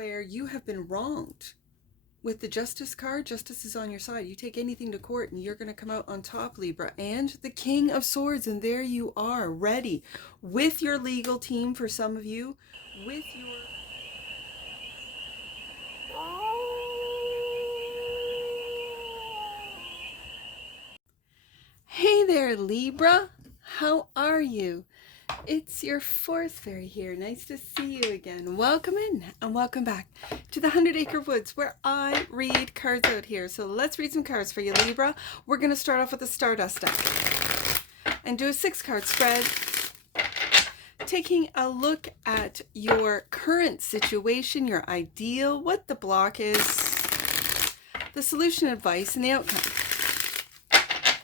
where you have been wronged. With the Justice card, justice is on your side. You take anything to court and you're going to come out on top, Libra. And the King of Swords, and there you are, ready with your legal team for some of you, with your... Hey there, Libra. How are you? It's your fourth fairy here. Nice to see you again. Welcome in and welcome back to the 100 Acre Woods, where I read cards out here. So let's read some cards for you, Libra. We're going to start off with the Stardust deck and do a 6-card spread, taking a look at your current situation, your ideal, what the block is, the solution, advice, and the outcome.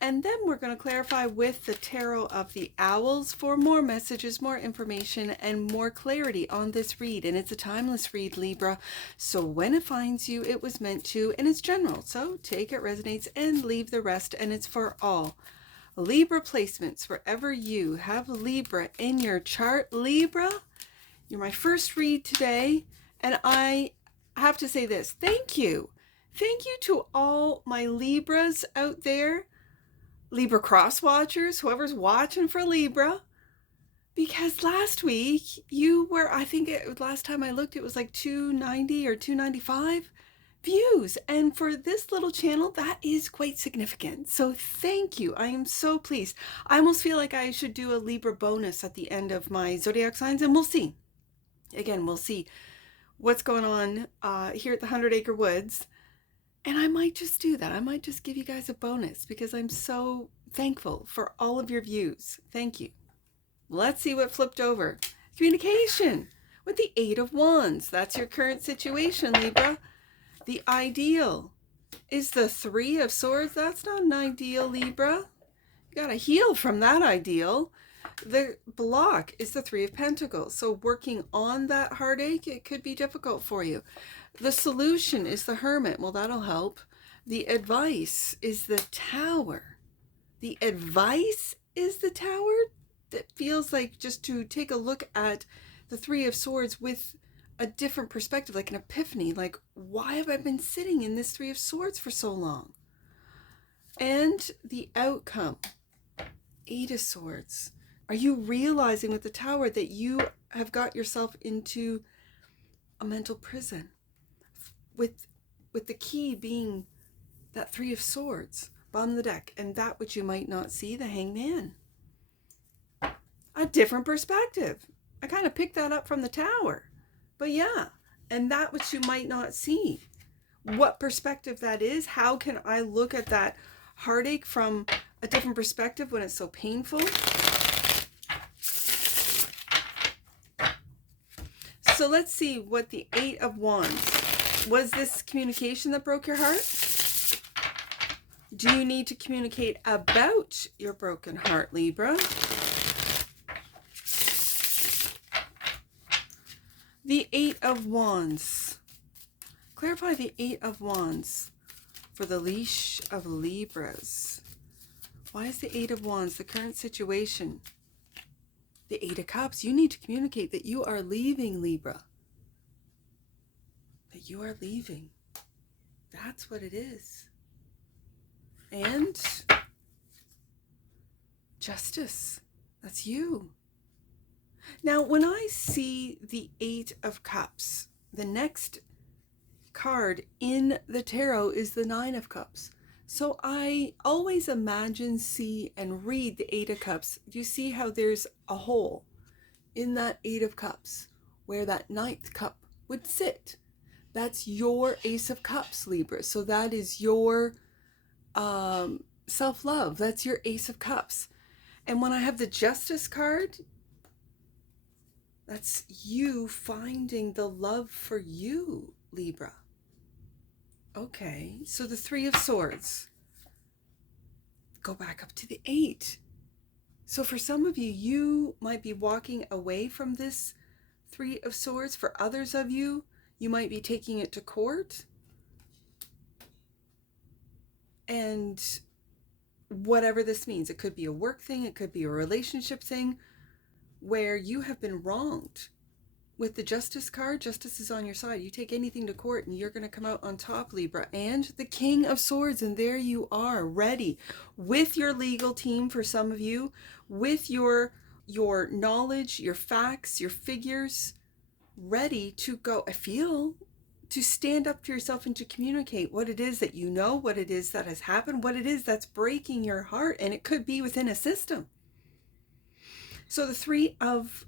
And then we're going to clarify with the Tarot of the Owls for more messages, more information, and more clarity on this read. And it's a timeless read, Libra. So when it finds you, it was meant to, and it's general. So take it resonates and leave the rest, and it's for all. Libra placements, wherever you have Libra in your chart. Libra, you're my first read today. And I have to say this. Thank you. Thank you to all my Libras out there. Libra cross watchers, whoever's watching for Libra, because last week you were, I think last time I looked, it was like 290 or 295 views. And for this little channel, that is quite significant. So thank you. I am so pleased. I almost feel like I should do a Libra bonus at the end of my zodiac signs, and we'll see. Again, we'll see what's going on here at the 100 Acre Woods. And I might just do that. I might just give you guys a bonus because I'm so thankful for all of your views. Thank you. Let's see what flipped over. Communication with the 8 of Wands. That's your current situation, Libra. The ideal is the 3 of Swords. That's not an ideal, Libra. You got to heal from that ideal. The block is the 3 of Pentacles. So working on that heartache, it could be difficult for you. The solution is the Hermit. Well, that'll help. The advice is the Tower. The advice is the Tower. That feels like just to take a look at the 3 of Swords with a different perspective, like an epiphany. Like, why have I been sitting in this 3 of Swords for so long? And the outcome, 8 of Swords. Are you realizing with the Tower that you have got yourself into a mental prison? With the key being that 3 of Swords, bottom of the deck, and that which you might not see, the Hangman. A different perspective. I kind of picked that up from the Tower. But yeah, and that which you might not see. What perspective that is, how can I look at that heartache from a different perspective when it's so painful? So let's see what the 8 of Wands. Was this communication that broke your heart? Do you need to communicate about your broken heart, Libra? The 8 of Wands. Clarify the 8 of Wands for the leash of Libras. Why is the 8 of Wands the current situation? The 8 of Cups. You need to communicate that you are leaving, Libra. That you are leaving. That's what it is. And Justice. That's you. Now, when I see the 8 of Cups, the next card in the tarot is the 9 of Cups. So I always imagine, see, and read the 8 of Cups. You see how there's a hole in that 8 of Cups where that 9th cup would sit. That's your Ace of Cups, Libra. So that is your self-love. That's your Ace of Cups. And when I have the Justice card, that's you finding the love for you, Libra. Okay, so the 3 of Swords. Go back up to the 8. So for some of you, you might be walking away from this 3 of Swords. For others of you, you might be taking it to court. And whatever this means, it could be a work thing, it could be a relationship thing, where you have been wronged with the Justice card, Justice is on your side. You take anything to court and you're going to come out on top, Libra. And the King of Swords, and there you are, ready with your legal team for some of you, with your knowledge, your facts, your figures, ready to go. I feel to stand up for yourself and to communicate what it is that you know, what it is that has happened, what it is that's breaking your heart, and it could be within a system. So the Three of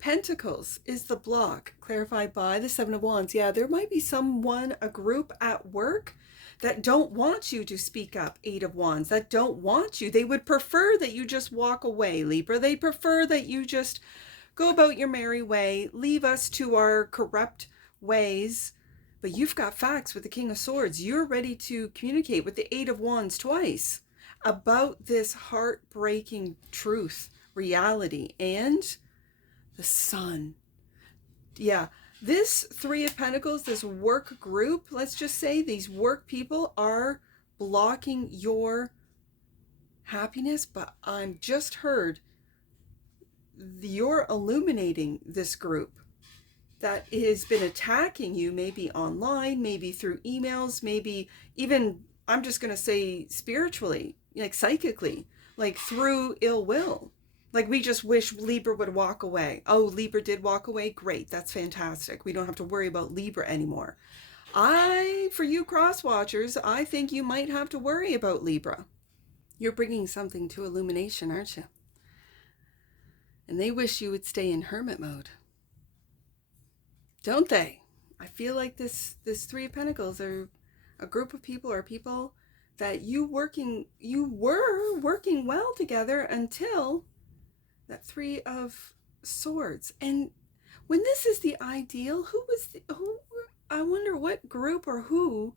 Pentacles is the block, clarified by the Seven of Wands. Yeah, there might be someone, a group at work that don't want you to speak up, Eight of Wands, that don't want you. They would prefer that you just walk away, Libra. They prefer that you just go about your merry way, leave us to our corrupt ways. But you've got facts with the King of Swords. You're ready to communicate with the Eight of Wands twice about this heartbreaking truth, reality, and the Sun. Yeah, this Three of Pentacles, this work group, let's just say these work people are blocking your happiness, but I'm just heard you're illuminating this group that has been attacking you, maybe online, maybe through emails, maybe even, I'm just going to say spiritually, like psychically, like through ill will. Like we just wish Libra would walk away. Oh, Libra did walk away? Great, that's fantastic. We don't have to worry about Libra anymore. For you cross watchers, I think you might have to worry about Libra. You're bringing something to illumination, aren't you? And they wish you would stay in hermit mode. Don't they? I feel like this Three of Pentacles are a group of people, or people that you were working well together until that Three of Swords. And when this is the ideal, who I wonder what group or who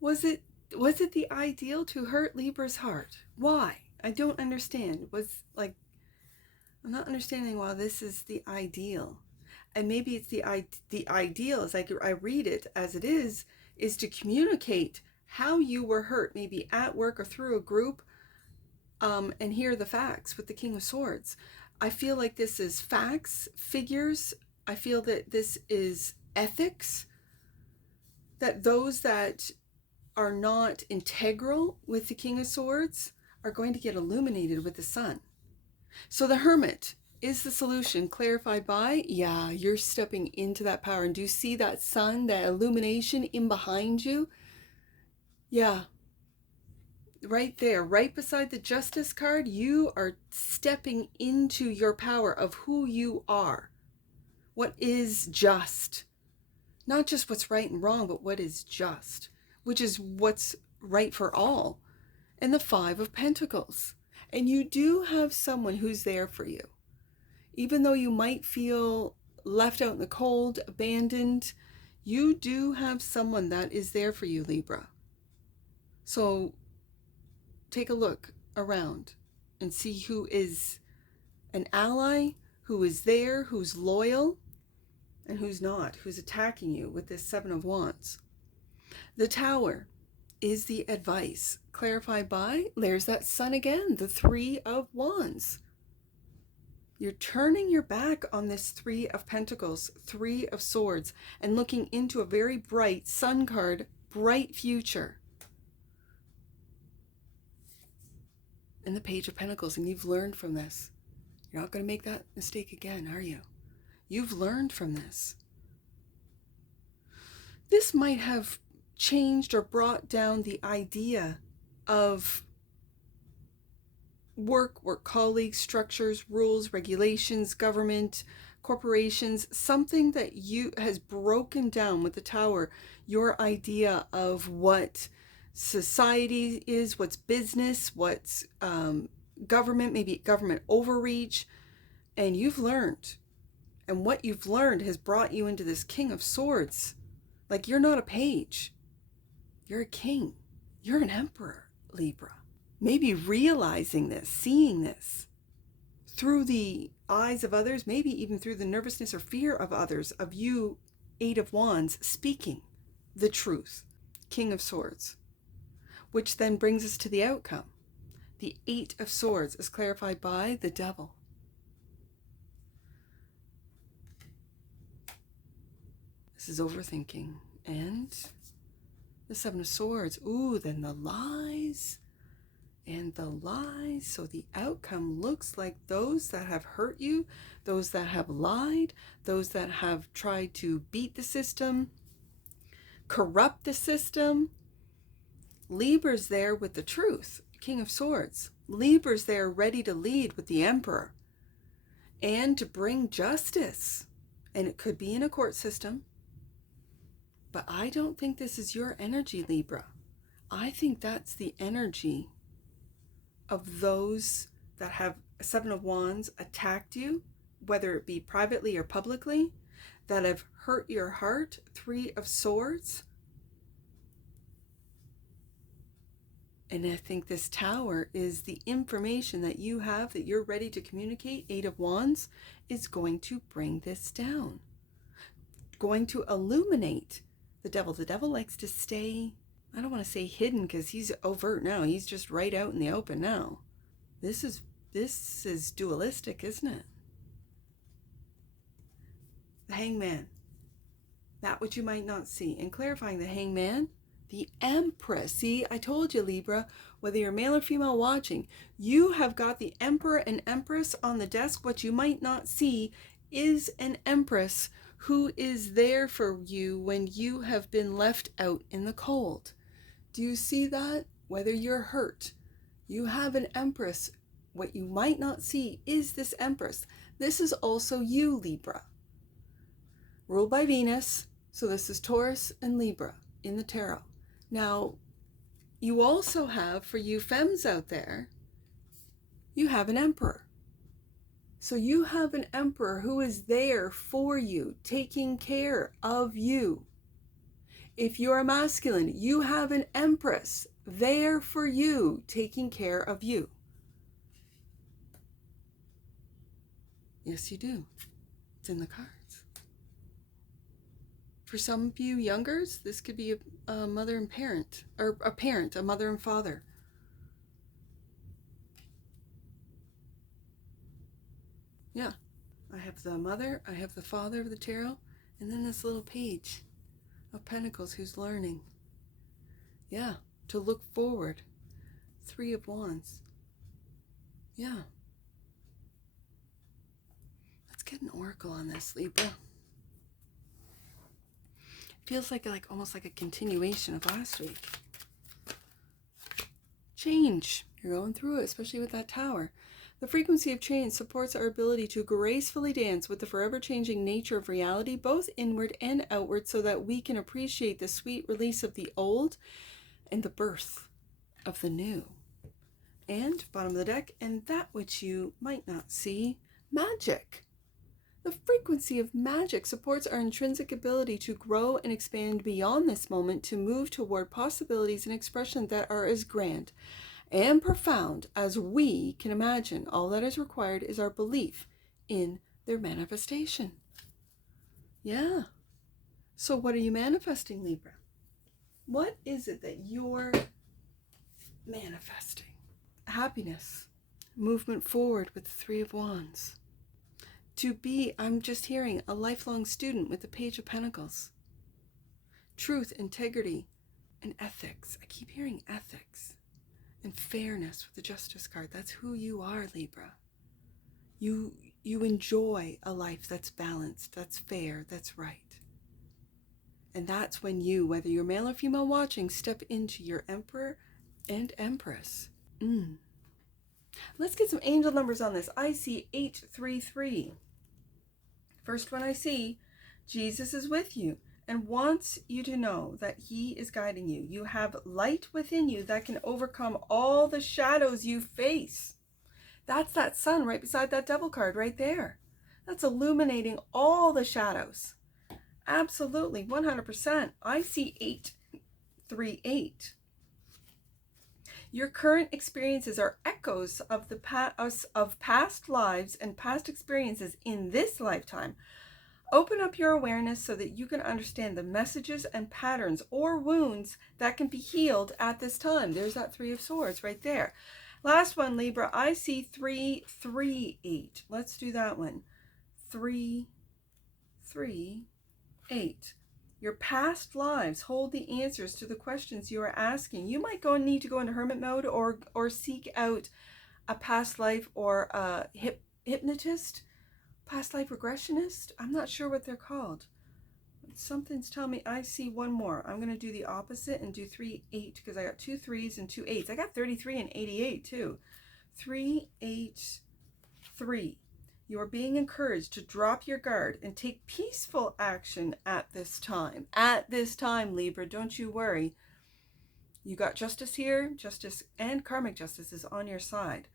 was it the ideal to hurt Libra's heart? Why? I don't understand. I'm not understanding why this is the ideal. And maybe it's the ideal, as I read it as it is to communicate how you were hurt, maybe at work or through a group, and hear the facts with the King of Swords. I feel like this is facts, figures. I feel that this is ethics, that those that are not integral with the King of Swords are going to get illuminated with the Sun. So the Hermit is the solution, clarified by, yeah, you're stepping into that power. And do you see that Sun, that illumination in behind you? Yeah, right there, right beside the Justice card, you are stepping into your power of who you are. What is just. Not just what's right and wrong, but what is just, which is what's right for all. And the Five of Pentacles. And you do have someone who's there for you. Even though you might feel left out in the cold, abandoned, you do have someone that is there for you, Libra. So take a look around and see who is an ally, who is there, who's loyal, and who's not, who's attacking you with this Seven of Wands. The Tower is the advice, clarified by, there's that Sun again, the Three of Wands. You're turning your back on this Three of Pentacles, Three of Swords, and looking into a very bright Sun card, bright future. And the Page of Pentacles, and you've learned from this. You're not going to make that mistake again, are you? You've learned from this. This might have changed or brought down the idea of work colleagues, structures, rules, regulations, government, corporations, something that has broken down with the Tower, your idea of what society is, what's business, what's government, maybe government overreach, and you've learned. And what you've learned has brought you into this King of Swords. Like, you're not a page. You're a king. You're an emperor, Libra. Maybe realizing this, seeing this through the eyes of others, maybe even through the nervousness or fear of others, of you, Eight of Wands, speaking the truth, King of Swords, which then brings us to the outcome. The Eight of Swords is clarified by the Devil. This is overthinking. And the Seven of Swords. Ooh, then the lies. And the lies. So the outcome looks like those that have hurt you, those that have lied, those that have tried to beat the system, corrupt the system. Libra's there with the truth, King of Swords. Libra's there ready to lead with the Emperor and to bring justice. And it could be in a court system. But I don't think this is your energy, Libra. I think that's the energy of those that have Seven of Wands attacked you, whether it be privately or publicly, that have hurt your heart. Three of Swords. And I think this Tower is the information that you have that you're ready to communicate. Eight of Wands is going to bring this down. Going to illuminate the Devil. The Devil likes to stay, I don't want to say hidden because he's overt now. He's just right out in the open now. This is dualistic, isn't it? The Hangman. That which you might not see. And clarifying the Hangman, the Empress. See, I told you, Libra, whether you're male or female watching, you have got the Emperor and Empress on the desk. What you might not see is an Empress who is there for you when you have been left out in the cold. Do you see that? Whether you're hurt, you have an Empress. What you might not see is this Empress. This is also you, Libra. Ruled by Venus. So this is Taurus and Libra in the tarot. Now, you also have, for you femmes out there, you have an Emperor. So you have an Emperor who is there for you, taking care of you. If you're a masculine, you have an Empress there for you, taking care of you. Yes, you do. It's in the cards. For some of you youngers, this could be a mother and parent, or a parent, a mother and father. Yeah. I have the mother, I have the father of the tarot, and then this little page of Pentacles who's learning. Yeah, to look forward. Three of Wands. Yeah. Let's get an oracle on this, Libra. Feels like almost like a continuation of last week. Change. You're going through it, especially with that Tower. The frequency of change supports our ability to gracefully dance with the forever changing nature of reality, both inward and outward, so that we can appreciate the sweet release of the old and the birth of the new. And bottom of the deck, and that which you might not see, magic. The frequency of magic supports our intrinsic ability to grow and expand beyond this moment, to move toward possibilities and expression that are as grand and profound as we can imagine. All that is required is our belief in their manifestation. Yeah. So what are you manifesting, Libra? What is it that you're manifesting? Happiness. Movement forward with the Three of Wands. To be, I'm just hearing, a lifelong student with the Page of Pentacles. Truth, integrity, and ethics. I keep hearing ethics. And fairness with the Justice card. That's who you are, Libra. You enjoy a life that's balanced, that's fair, that's right. And that's when you, whether you're male or female watching, step into your Emperor and Empress. Let's get some angel numbers on this. I see 833. First one I see, Jesus is with you and wants you to know that he is guiding you. You have light within you that can overcome all the shadows you face. That's that sun right beside that Devil card right there. That's illuminating all the shadows. Absolutely, 100%. I see 838. Your current experiences are echoes of of past lives and past experiences in this lifetime. Open up your awareness so that you can understand the messages and patterns or wounds that can be healed at this time. There's that Three of Swords right there. Last one, Libra, I see 338. Let's do that one. 338. Your past lives hold the answers to the questions you are asking. You might need to go into hermit mode or seek out a past life or a hypnotist, past life regressionist. I'm not sure what they're called. Something's telling me I see one more. I'm going to do the opposite and do 3, 8 because I got 2 3s and 2 8s. I got 33 and 88 too. 3, 8, 3. You are being encouraged to drop your guard and take peaceful action at this time. At this time, Libra, don't you worry. You got justice here. Justice and karmic justice is on your side.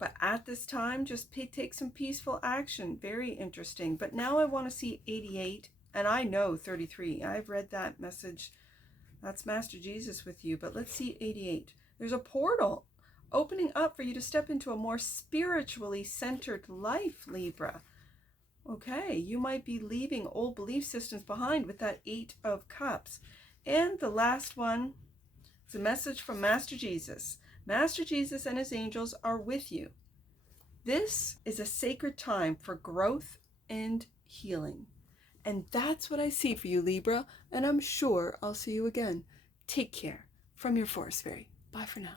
But at this time, just take some peaceful action. Very interesting. But now I want to see 88, and I know 33. I've read that message. That's Master Jesus with you. But let's see 88. There's a portal opening up for you to step into a more spiritually centered life, Libra. Okay, you might be leaving old belief systems behind with that 8 of Cups. And the last one is a message from Master Jesus. Master Jesus and his angels are with you. This is a sacred time for growth and healing. And that's what I see for you, Libra, and I'm sure I'll see you again. Take care from your Forest Fairy. Bye for now.